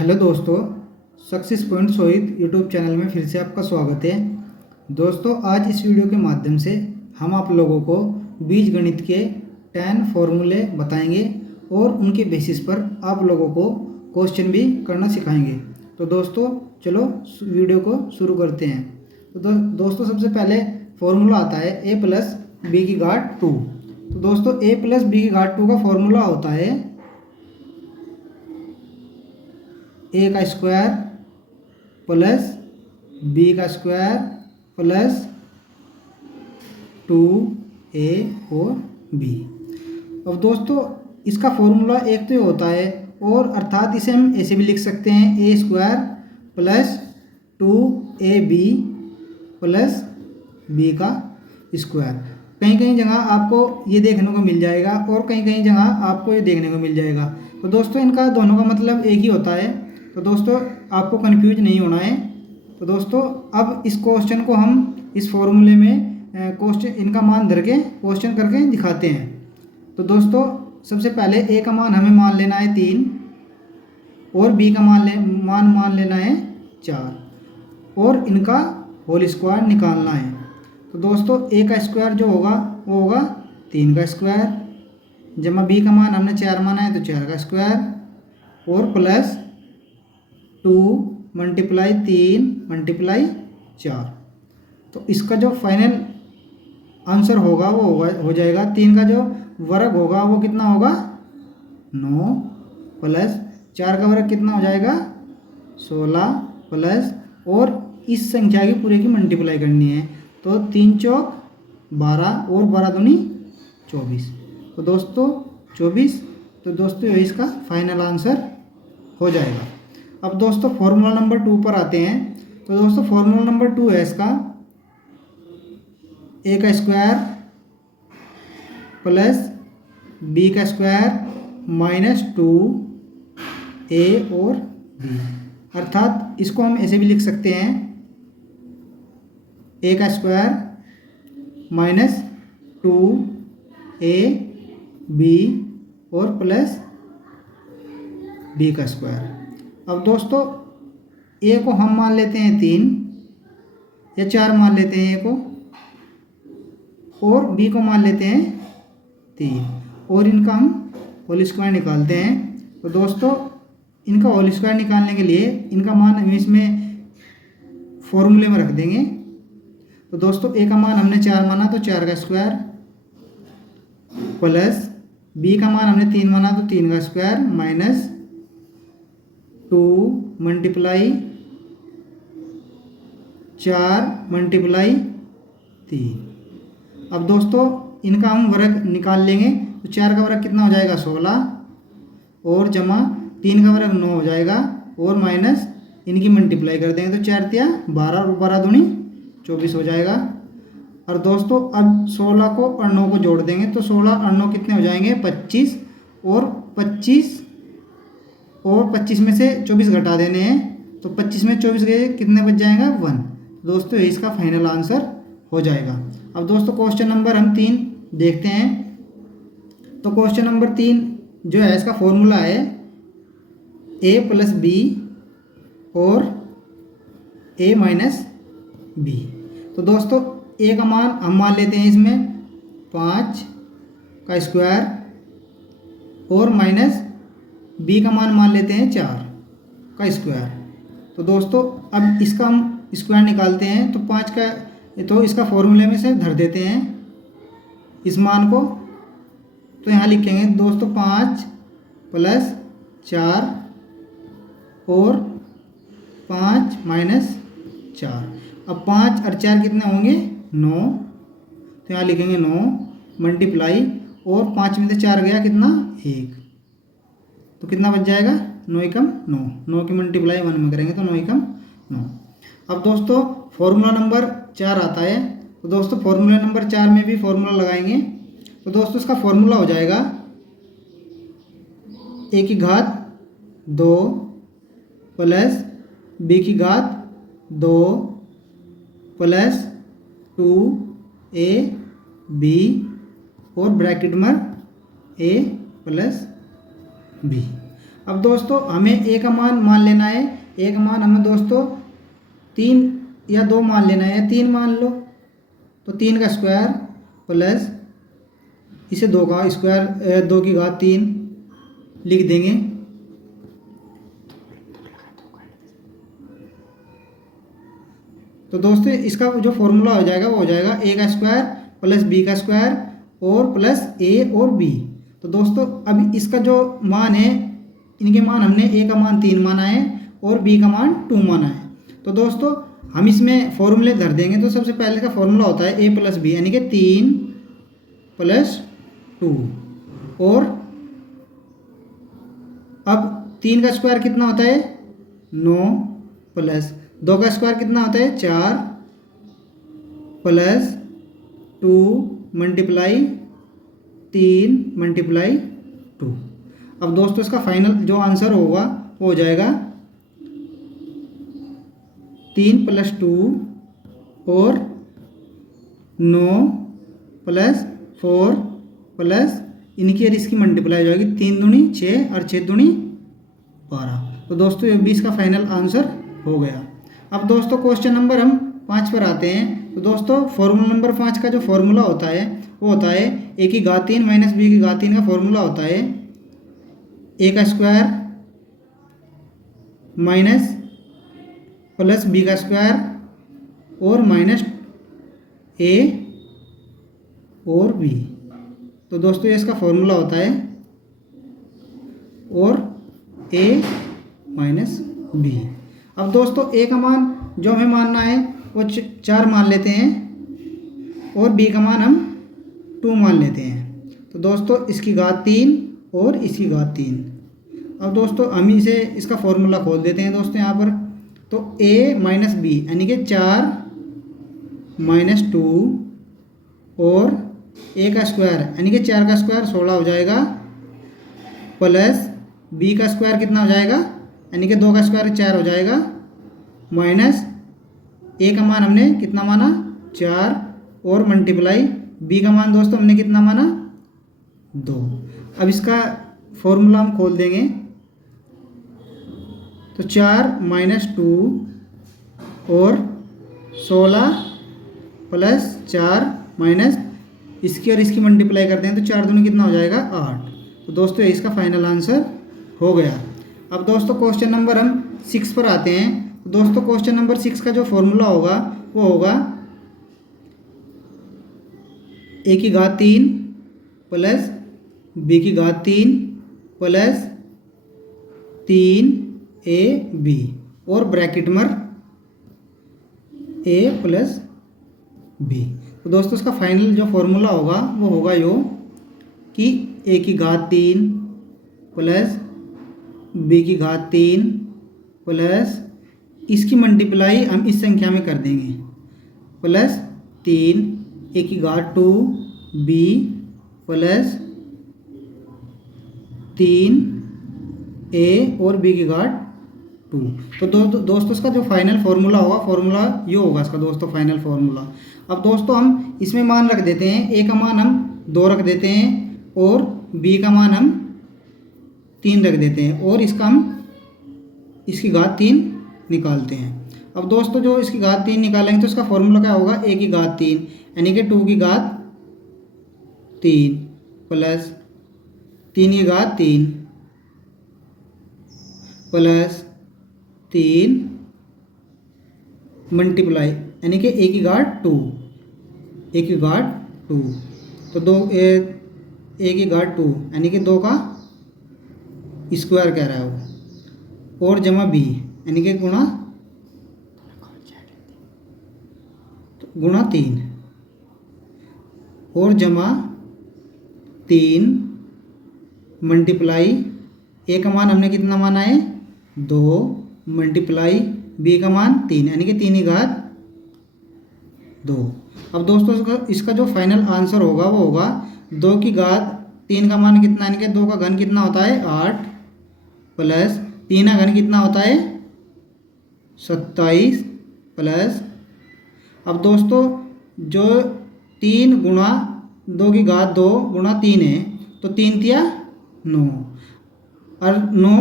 Hello दोस्तों, success point Sohit YouTube channel में फिर से आपका स्वागत है। दोस्तों, आज इस वीडियो के माध्यम से हम आप लोगों को बीजगणित के 10 फॉर्मूले बताएंगे और उनके बेसिस पर आप लोगों को क्वेश्चन भी करना सिखाएंगे। तो दोस्तों चलो वीडियो को शुरू करते हैं। तो दोस्तों सबसे पहले फॉर्मूला आता है a प्लस बी की घात 2। तो दोस्तों a प्लस बी की घात 2 का फॉर्मूला होता है ए का स्क्वायर प्लस बी का स्क्वायर प्लस 2a और b। अब दोस्तों इसका फॉर्मूला एक तो ये होता है, और अर्थात इसे हम ऐसे भी लिख सकते हैं a square plus 2ab plus b का स्क्वायर। कहीं कहीं जगह आपको ये देखने को मिल जाएगा और कहीं कहीं जगह आपको ये देखने को मिल जाएगा। तो दोस्तों इनका दोनों का मतलब एक ही होता है, तो दोस्तों आपको कंफ्यूज नहीं होना है। तो दोस्तों अब इस क्वेश्चन को हम इस फॉर्मूले में क्वेश्चन इनका मान धर के क्वेश्चन करके दिखाते हैं। तो दोस्तों सबसे पहले ए का मान हमें मान लेना है 3 और बी का मान लेना है 4 और इनका होल स्क्वायर निकालना है। तो दोस्तों ए का स्क्वायर जो होगा वो होगा 3 का स्क्वायर, जमा बी का मान हमने 4 माना है तो 4 का स्क्वायर और प्लस 2 मल्टीप्लाई 3 मल्टीप्लाई 4। तो इसका जो फाइनल आंसर होगा वो हो जाएगा 3 का जो वर्ग होगा वो कितना होगा 9 प्लस 4 का वर्ग कितना हो जाएगा 16 प्लस, और इस संख्या की पूरे की मल्टीप्लाई करनी है तो 3 चौक 12 और 12 दूनी 24। तो दोस्तों 24। तो दोस्तों यही इसका फाइनल आंसर हो जाएगा। अब दोस्तों फॉर्मूला नंबर 2 पर आते हैं। तो दोस्तों फॉर्मूला नंबर 2 है इसका ए का स्क्वायर प्लस बी का स्क्वायर माइनस 2a और b। अर्थात इसको हम ऐसे भी लिख सकते हैं ए का स्क्वायर माइनस 2a b और प्लस b का स्क्वायर। अब दोस्तों ए को हम मान लेते हैं 3 या 4 मान लेते हैं ए को, और बी को मान लेते हैं 3 और इनका हम होल स्क्वायर निकालते हैं। तो दोस्तों इनका होल स्क्वायर निकालने के लिए इनका मान हम इसमें फॉर्मूले में रख देंगे। तो दोस्तों ए का मान हमने 4 माना तो 4 का स्क्वायर प्लस बी का मान हमने 3 माना तो 3 का स्क्वायर माइनस 2 मल्टीप्लाई 4 मल्टीप्लाई 3। अब दोस्तों इनका हम वर्ग निकाल लेंगे तो 4 का वर्ग कितना हो जाएगा 16 और जमा 3 का वर्ग 9 हो जाएगा और माइनस इनकी मल्टीप्लाई कर देंगे तो 4 तिया 12 और 12 दूनी 24 हो जाएगा। और दोस्तों अब 16 को और 9 को जोड़ देंगे तो 16 और 9 कितने हो जाएंगे 25 और 25 में से 24 घटा देने हैं तो 25 में 24 गए कितने बच जाएगा 1। दोस्तों ये इसका फाइनल आंसर हो जाएगा। अब दोस्तों क्वेश्चन नंबर हम 3 देखते हैं। तो क्वेश्चन नंबर 3 जो है इसका फॉर्मूला है a प्लस बी और a माइनस बी। तो दोस्तों a का मान हम मान लेते हैं इसमें 5 का स्क्वायर और माइनस b का मान लेते हैं 4 का स्क्वायर। तो दोस्तों अब इसका हम स्क्वायर निकालते हैं तो 5 का, तो इसका फॉर्मूले में से धर देते हैं इस मान को। तो यहाँ लिखेंगे दोस्तों 5 प्लस 4 और 5 माइनस 4। अब 5 और 4 कितने होंगे 9, तो यहाँ लिखेंगे 9 मल्टीप्लाई और 5 में से 4 गया कितना 1, तो कितना बच जाएगा 9 एकम 9। 9 की मल्टीप्लाई 1 में करेंगे तो 9 एकम 9। अब दोस्तों फॉर्मूला नंबर 4 आता है। तो दोस्तों फॉर्मूला नंबर 4 में भी फॉर्मूला लगाएंगे। तो दोस्तों इसका फॉर्मूला हो जाएगा ए की घात 2 प्लस बी की घात 2 प्लस 2a b और ब्रैकेट में a प्लस b। अब दोस्तों हमें ए का मान लेना है। ए का मान हमें दोस्तों 3 या 2 मान लेना है, 3 मान लो। तो 3 का स्क्वायर प्लस इसे 2 का स्क्वायर, 2 की घात 3 लिख देंगे। तो दोस्तों इसका जो फॉर्मूला हो जाएगा वो हो जाएगा ए का स्क्वायर प्लस बी का स्क्वायर और प्लस ए और बी। तो दोस्तों अब इसका जो मान है, इनके मान हमने ए का मान 3 माना है और बी का मान 2 माना है। तो दोस्तों हम इसमें फॉर्मूले धर देंगे। तो सबसे पहले का फॉर्मूला होता है ए प्लस बी, यानी कि 3 प्लस 2। और अब 3 का स्क्वायर कितना होता है 9 प्लस 2 का स्क्वायर कितना होता है 4 प्लस 2 मल्टीप्लाई 3 मल्टीप्लाई 2। अब दोस्तों इसका फाइनल जो आंसर होगा वो हो जाएगा 3 प्लस 2 और 9 प्लस 4 प्लस इनकी और इसकी मल्टीप्लाई हो जाएगी 3 दूनी 6 और 6 दूनी 12। तो दोस्तों ये 20 का फाइनल आंसर हो गया। अब दोस्तों क्वेश्चन नंबर हम 5 पर आते हैं। तो दोस्तों फॉर्मूला नंबर 5 का जो फॉर्मूला होता है वो होता है ए की घात 3 माइनस बी की घात 3 का फॉर्मूला होता है ए का स्क्वायर माइनस प्लस बी का स्क्वायर और माइनस ए और बी। तो दोस्तों ये इसका फॉर्मूला होता है और ए माइनस बी। अब दोस्तों ए का मान जो हमें मानना है वो 4 मान लेते हैं और बी का मान हम 2 मान लेते हैं। तो दोस्तों इसकी घात 3 और इसकी घात 3। अब दोस्तों हम इसे इसका फॉर्मूला खोल देते हैं दोस्तों यहाँ पर। तो a माइनस बी यानी कि 4 माइनस 2 और a का स्क्वायर यानी कि 4 का स्क्वायर 16 हो जाएगा प्लस b का स्क्वायर कितना हो जाएगा यानी कि 2 का स्क्वायर 4 हो जाएगा माइनस a का मान हमने कितना माना 4 और मल्टीप्लाई b का मान दोस्तों हमने कितना माना 2। अब इसका फॉर्मूला हम खोल देंगे। तो 4 माइनस 2 और 16 प्लस 4 माइनस इसकी और इसकी मल्टीप्लाई करते हैं तो 4 दूनी कितना हो जाएगा 8। तो दोस्तों इसका फाइनल आंसर हो गया। अब दोस्तों क्वेश्चन नंबर हम 6 पर आते हैं। तो दोस्तों क्वेश्चन नंबर 6 का जो फॉर्मूला होगा वो होगा ए की घात 3 प्लस बी की घात 3 प्लस 3 ए बी और ब्रैकेट में ए प्लस बी। तो दोस्तों इसका फाइनल जो फॉर्मूला होगा वो होगा यो कि ए की घात 3 प्लस बी की घात 3 प्लस इसकी मल्टीप्लाई हम इस संख्या में कर देंगे प्लस 3 ए की घात 2 बी प्लस 3 ए और बी की घात 2। तो दोस्तों इसका जो फाइनल फार्मूला होगा फॉर्मूला ये होगा इसका दोस्तों फाइनल फार्मूला। अब दोस्तों हम इसमें मान रख देते हैं। ए का मान हम 2 रख देते हैं और बी का मान हम 3 रख देते हैं और इसका हम इसकी घात 3 निकालते हैं। अब दोस्तों जो इसकी घात 3 निकालेंगे तो इसका फॉर्मूला क्या होगा ए की घात 3 यानी कि 2 की घात 3 प्लस 3 की घात 3 प्लस 3 मल्टीप्लाई यानी कि ए की घात 2 ए की घात 2। तो ए की घात 2 यानी कि 2 का स्क्वायर कह रहा है वो और जमा बी यानी कि गुणा 3 और जमा 3 मल्टीप्लाई ए का मान हमने कितना माना है 2 मल्टीप्लाई बी का मान 3 यानी कि 3 की घात 2। अब दोस्तों इसका जो फाइनल आंसर होगा वो होगा 2 की घात 3 का मान कितना यानी कि 2 का घन कितना होता है 8 प्लस 3 का घन कितना होता है 27 प्लस अब दोस्तों जो 3 गुणा 2 की घात 2 गुणा 3 है तो 3 तिया 9 और 9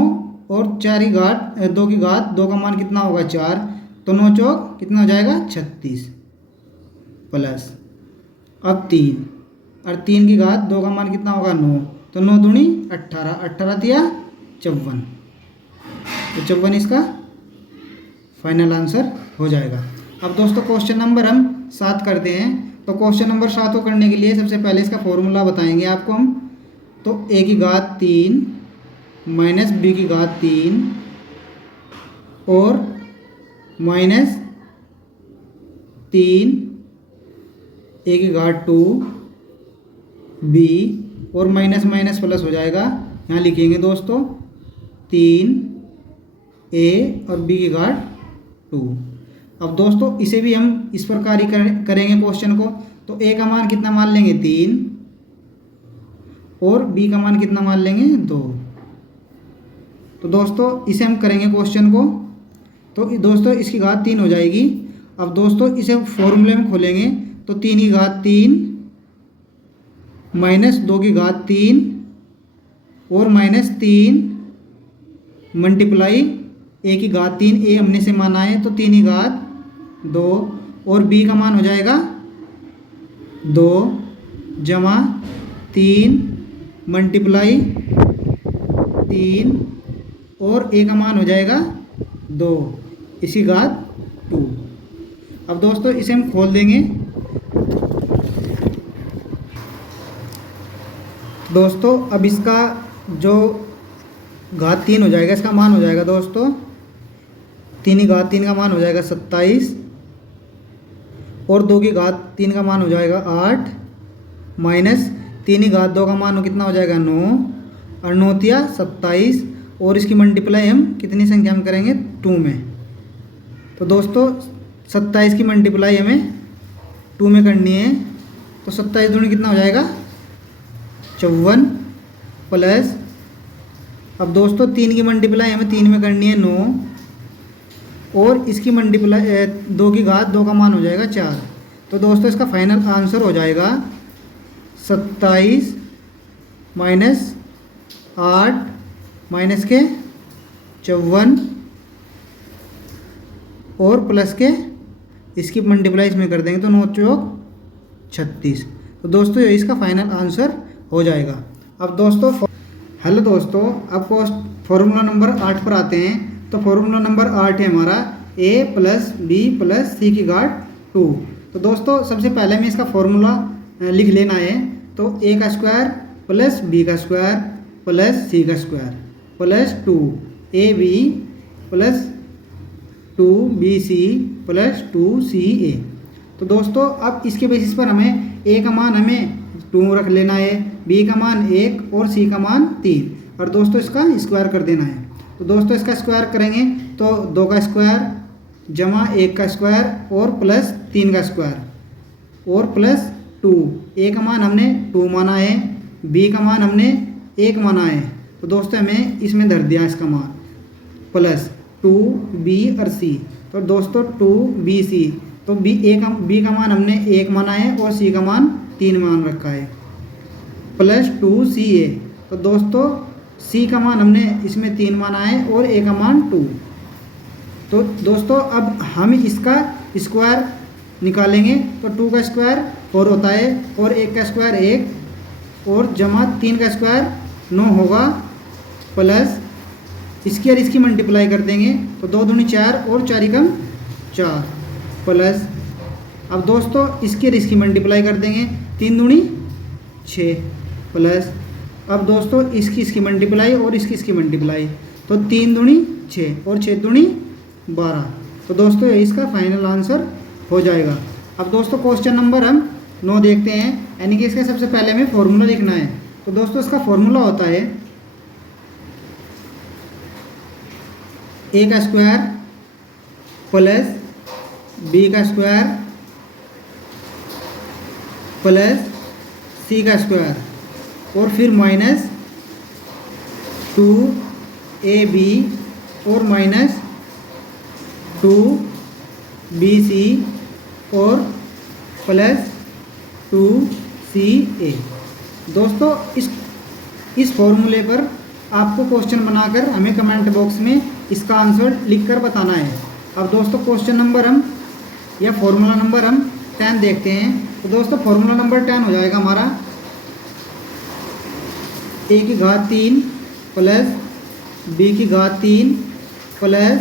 और 4 की घात 2 की घात 2 का मान कितना होगा 4, तो 9 चौक कितना हो जाएगा 36 प्लस अब 3 और 3 की घात 2 का मान कितना होगा 9, तो 9 दूनी 18, 18 दिया 54, तो 54 इसका फाइनल आंसर हो जाएगा। अब दोस्तों क्वेश्चन नंबर हम 7 करते हैं। तो क्वेश्चन नंबर 7 को करने के लिए सबसे पहले इसका फॉर्मूला बताएंगे आपको हम। तो a की घात 3 माइनस b की घात 3 और माइनस 3 a की घात 2 b और माइनस माइनस प्लस हो जाएगा। यहाँ लिखेंगे दोस्तों 3 a और b की घात 2। अब दोस्तों इसे भी हम इस प्रकार ही करेंगे क्वेश्चन को। तो a का मान कितना मान लेंगे 3 और b का मान कितना मान लेंगे 2। तो दोस्तों इसे हम करेंगे क्वेश्चन को। तो दोस्तों इसकी घात 3 हो जाएगी। अब दोस्तों इसे फॉर्मूले में खोलेंगे तो 3 की घात 3 माइनस 2 की घात 3 और माइनस 3 मल्टीप्लाई a की घात 3, a हमने से माना है तो 3 की घात 2 और b का मान हो जाएगा 2 जमा 3 मल्टीप्लाई 3 और a का मान हो जाएगा 2 इसी घात 2। अब दोस्तों इसे हम खोल देंगे। दोस्तों अब इसका जो घात 3 हो जाएगा इसका मान हो जाएगा दोस्तों 3 की घात 3 का मान हो जाएगा 27 और 2 की घात 3 का मान हो जाएगा 8 माइनस 3 की घात 2 का मान कितना हो जाएगा 9 और 9 तिया 27 और इसकी मल्टीप्लाई हम कितनी संख्या में करेंगे 2 में। तो दोस्तों 27 की मल्टीप्लाई हमें 2 में करनी है। तो 27 दूनी कितना हो जाएगा 54 प्लस अब दोस्तों 3 की मल्टीप्लाई हमें 3 में करनी है 9 और इसकी मल्टीप्लाई 2 की घात 2 का मान हो जाएगा 4। तो दोस्तों इसका फाइनल आंसर हो जाएगा 27 माइनस 8 माइनस के 54 और प्लस के इसकी मल्टीप्लाई इसमें कर देंगे तो 9 चौक 36। तो दोस्तों ये इसका फाइनल आंसर हो जाएगा। अब दोस्तों हेलो दोस्तों, अब फॉर्मूला नंबर 8 पर आते हैं। तो फॉर्मूला नंबर 8 है हमारा a प्लस बी प्लस सी की घात 2। तो दोस्तों सबसे पहले हमें इसका फॉर्मूला लिख लेना है। तो a का स्क्वायर प्लस b का स्क्वायर प्लस c का square plus 2ab plus 2bc plus 2ca। तो दोस्तों अब इसके बेसिस पर हमें a का मान हमें 2 रख लेना है, b का मान 1 और c का मान 3 और दोस्तों इसका स्क्वायर कर देना है। तो दोस्तों इसका स्क्वायर करेंगे तो 2 का स्क्वायर जमा 1 का स्क्वायर और प्लस 3 का स्क्वायर और प्लस 2। a का मान हमने 2 माना है, b का मान हमने 1 माना है। तो दोस्तों हमें इसमें धर दिया इसका मान प्लस 2b और c। तो दोस्तों 2bc तो b का मान हमने 1 माना है और c का मान 3 मान रखा है प्लस 2ca। तो दोस्तों c का मान हमने इसमें 3 माना है और a का मान 2। तो दोस्तों अब हम इसका स्क्वायर निकालेंगे तो 2 का स्क्वायर 4 होता है और 1 का स्क्वायर 1 और जमा 3 का स्क्वायर 9 होगा प्लस इसकी और इसकी मल्टीप्लाई कर देंगे तो 2 दूनी 4 और 4 एकम 4 प्लस अब दोस्तों इसकी और इसकी मल्टीप्लाई कर देंगे 3 दूनी 6 प्लस अब दोस्तों इसकी मल्टीप्लाई और इसकी मल्टीप्लाई तो 3 दूनी 6 और 6 दूनी 12। तो दोस्तों इसका फाइनल आंसर हो जाएगा। अब दोस्तों क्वेश्चन नंबर हम 9 देखते हैं, यानी कि इसका सबसे पहले हमें फॉर्मूला लिखना है। तो दोस्तों इसका फॉर्मूला होता है a का स्क्वायर प्लस b का स्क्वायर प्लस c का स्क्वायर और फिर माइनस 2ab और माइनस 2bc और प्लस 2ca। दोस्तों इस फॉर्मूले पर आपको क्वेश्चन बनाकर हमें कमेंट बॉक्स में इसका आंसर लिखकर बताना है। अब दोस्तों क्वेश्चन नंबर हम या फॉर्मूला नंबर हम 10 देखते हैं। तो दोस्तों फॉर्मूला नंबर 10 हो जाएगा हमारा a की घात 3 प्लस b की घात 3 प्लस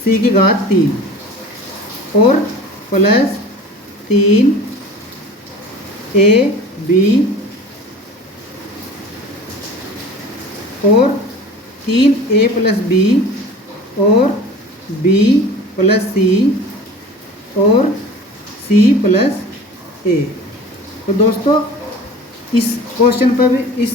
c की घात 3 और प्लस 3 a b और 3 a प्लस b और b प्लस c और c प्लस a। तो दोस्तों इस क्वेश्चन पर भी, इस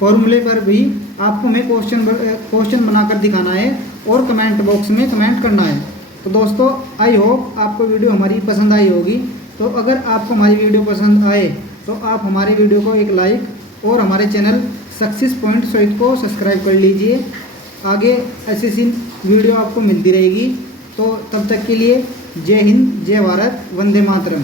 फॉर्मूले पर भी आपको हमें क्वेश्चन बनाकर दिखाना है और कमेंट बॉक्स में कमेंट करना है। तो दोस्तों आई होप आपको वीडियो हमारी पसंद आई होगी। तो अगर आपको हमारी वीडियो पसंद आए तो आप हमारी वीडियो को एक लाइक और हमारे चैनल सक्सेस पॉइंट सोहित को सब्सक्राइब कर लीजिए। आगे ऐसी वीडियो आपको मिलती रहेगी। तो तब तक के लिए जय हिंद, जय भारत, वंदे मातरम।